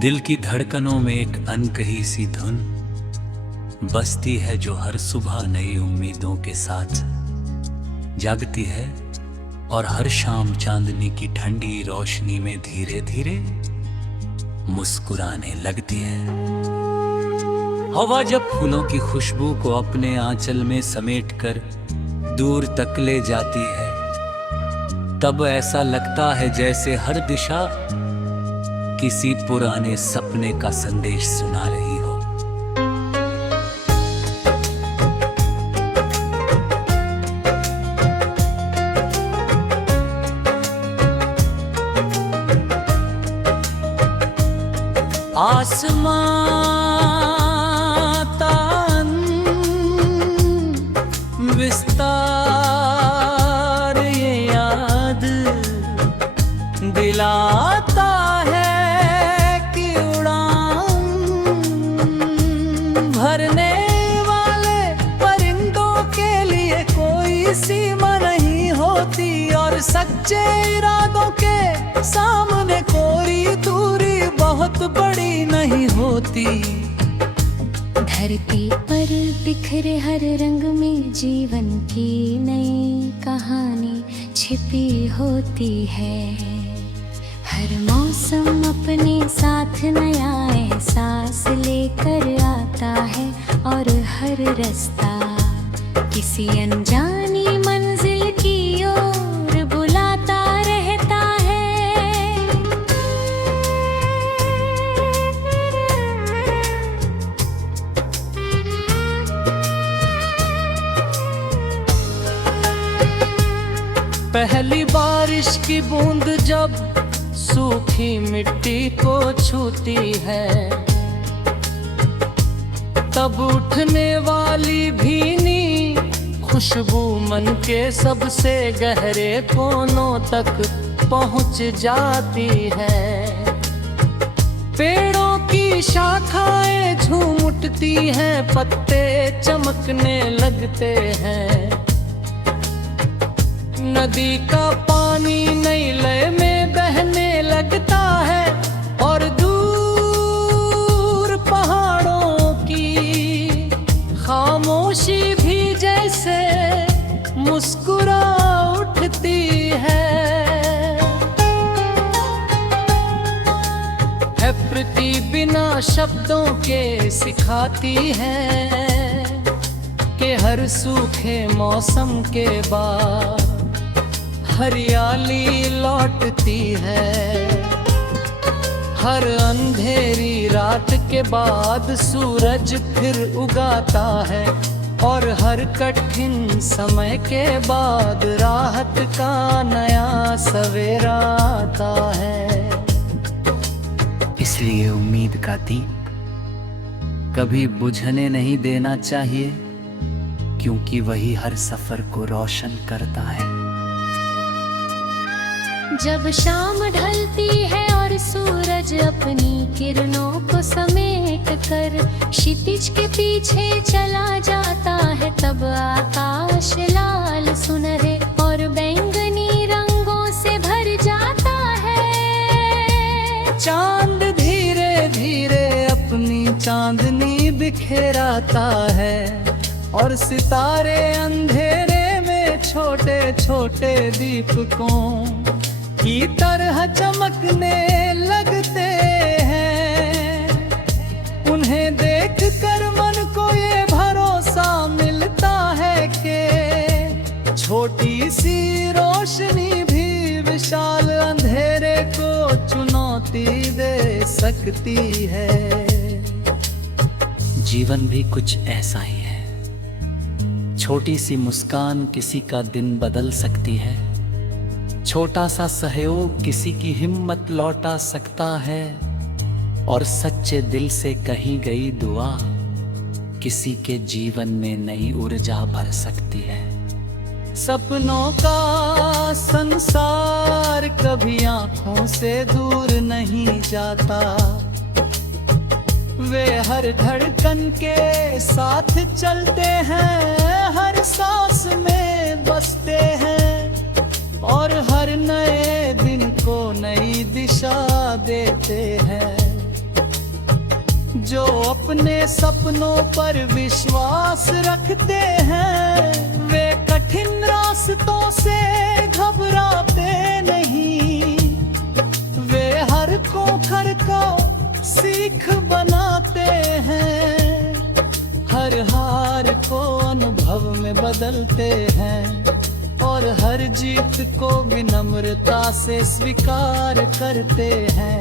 दिल की धड़कनों में एक अनकही सी धुन बसती है जो हर सुबह नई उम्मीदों के साथ जागती है और हर शाम चांदनी की ठंडी रोशनी में धीरे धीरे मुस्कुराने लगती है। हवा जब फूलों की खुशबू को अपने आंचल में समेटकर दूर तक ले जाती है, तब ऐसा लगता है जैसे हर दिशा किसी पुराने सपने का संदेश सुना रही हो। आसमां तान विस्तार ये याद दिलाता है कि उड़ान भरने वाले परिंदों के लिए कोई सीमा नहीं होती और सच्चे इरादों के सामने कोई दूरी बहुत बड़ी नहीं होती। धरती पर बिखरे हर रंग में जीवन की नई कहानी छिपी होती है। हर मौसम अपने साथ नया एहसास लेकर आता है और हर रास्ता किसी अनजानी मंजिल की ओर बुलाता रहता है। पहली बारिश की बूंद जब सूखी मिट्टी को छूती है, तब उठने वाली भीनी खुशबू मन के सबसे गहरे कोनों तक पहुंच जाती है। पेड़ों की शाखाएं झूम उठती हैं, पत्ते चमकने लगते हैं। नदी का पानी नई लय में बहने लगता है और दूर पहाड़ों की खामोशी भी जैसे मुस्कुरा उठती है। प्रकृति बिना शब्दों के सिखाती है कि हर सूखे मौसम के बाद हरियाली लौटती है। हर अंधेरी रात के बाद सूरज फिर उगाता है और हर कठिन समय के बाद राहत का नया सवेरा आता है। इसलिए उम्मीद का दीप कभी बुझने नहीं देना चाहिए, क्योंकि वही हर सफर को रोशन करता है। जब शाम ढलती है और सूरज अपनी किरणों को समेट कर क्षितिज के पीछे चला जाता है, तब आकाश लाल सुनहरे और बैंगनी रंगों से भर जाता है। चांद धीरे धीरे अपनी चांदनी बिखेराता है और सितारे अंधेरे में छोटे छोटे दीपकों की तरह चमकने लगते हैं। उन्हें देखकर मन को ये भरोसा मिलता है कि छोटी सी रोशनी भी विशाल अंधेरे को चुनौती दे सकती है। जीवन भी कुछ ऐसा ही है। छोटी सी मुस्कान किसी का दिन बदल सकती है। छोटा सा सहयोग किसी की हिम्मत लौटा सकता है और सच्चे दिल से कही गई दुआ किसी के जीवन में नई ऊर्जा भर सकती है। सपनों का संसार कभी आंखों से दूर नहीं जाता। वे हर धड़कन के साथ चलते हैं, हर सांस में बसते हैं और हर नए दिन को नई दिशा देते हैं। जो अपने सपनों पर विश्वास रखते हैं, वे कठिन रास्तों से घबराते नहीं। वे हर खोखर को सीख बनाते हैं, हर हार को अनुभव में बदलते हैं, और हर जीत को विनम्रता से स्वीकार करते हैं।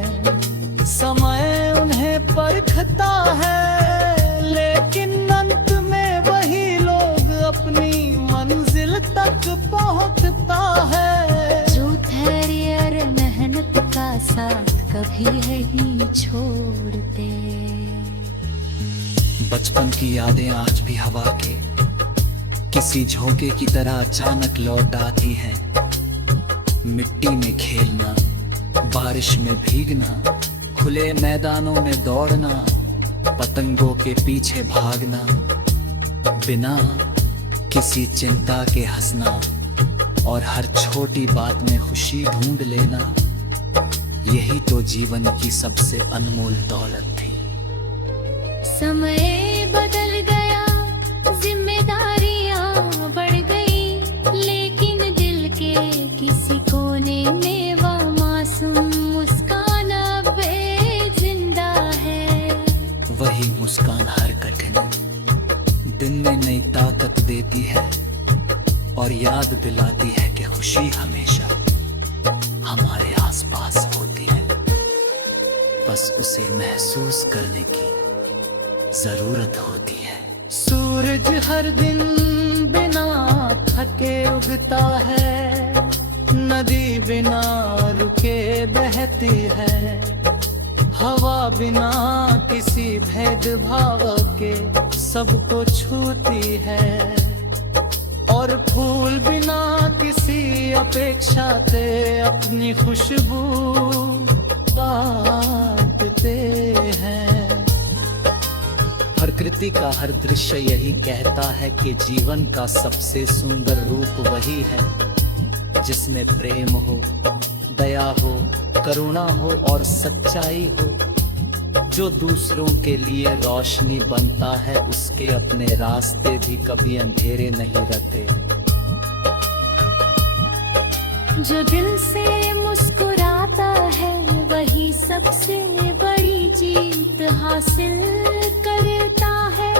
समय उन्हें परखता है, लेकिन अंत में वही लोग अपनी मंजिल तक पहुंचता है। जो धैर्य और मेहनत का साथ कभी नहीं छोड़ते। बचपन की यादें आज भी हवा के किसी झोंके की तरह अचानक लौट आती हैं। मिट्टी में खेलना, बारिश में भीगना, खुले मैदानों में दौड़ना, पतंगों के पीछे भागना, बिना किसी चिंता के हंसना, और हर छोटी बात में खुशी ढूंढ लेना, यही तो जीवन की सबसे अनमोल दौलत थी। समय बदल गया, जिम्मेदारियां बढ़ गई, लेकिन दिल के किसी कोने में वह मासूम मुस्कान अब भी जिंदा है। वही मुस्कान हर कठिन दिन में नई ताकत देती है, और याद दिलाती है कि खुशी हमेशा हमारे आसपास होती है, बस उसे महसूस करने की जरूरत होती है। सूरज हर दिन बिना थके उगता है, नदी बिना रुके बहती है, हवा बिना किसी भेदभाव के सबको छूती है, और फूल बिना किसी अपेक्षा के अपनी खुशबू बांटते हैं। प्रकृति का हर दृश्य यही कहता है कि जीवन का सबसे सुंदर रूप वही है जिसमें प्रेम हो, दया हो, करुणा हो और सच्चाई हो। जो दूसरों के लिए रोशनी बनता है, उसके अपने रास्ते भी कभी अंधेरे नहीं रहते। जो दिल से मुस्कुराता है, वही सबसे बड़ी जीत हासिल करता है।